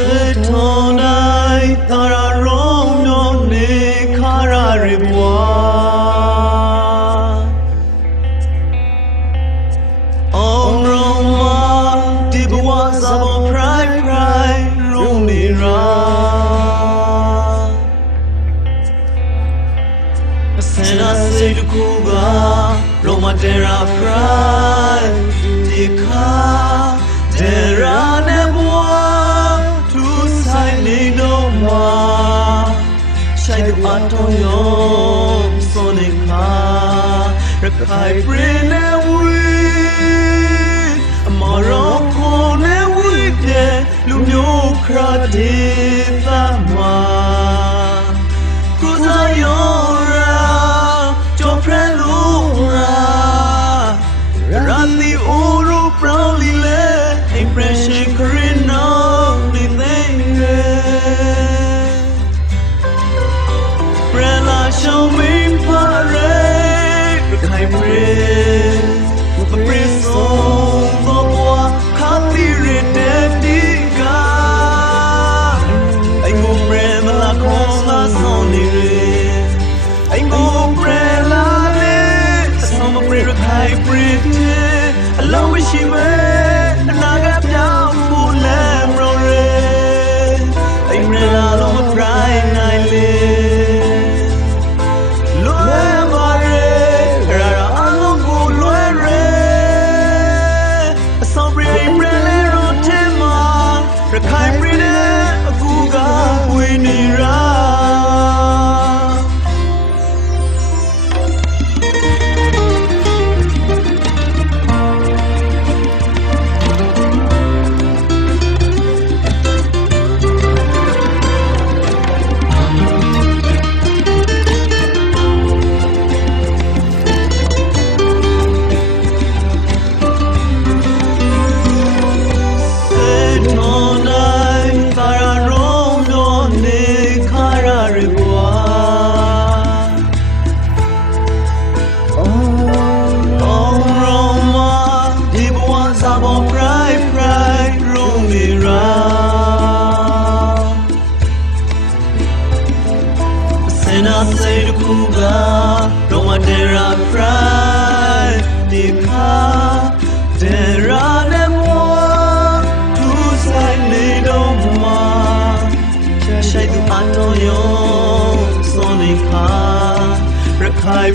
Setonai tararong no ne kararibwa Om Roma dibwa zabo prai romira Sena sedukuga Roma dera prai dika dera nebwa tu sai ne no ma shai du aton sonika rakai prene wi Morocco ne wi de lu myo kra de ta ma Kuzayora jo prelura Rani uru proudly le impression karino ni thenge Prela show me parade kai praise the praise song the boy khati re deftiga ai go prela kola soni re ai go prela le som praise kai praise allow me she naga down full memory I prela lo cry nightly lo mare rara alongo lo re sorry prela ro tema rakai prene akuga winira Sena say the kuga Roma dera pride Dika dera nemwa Tu say ne doma Shai du ato yo Sonika Rakai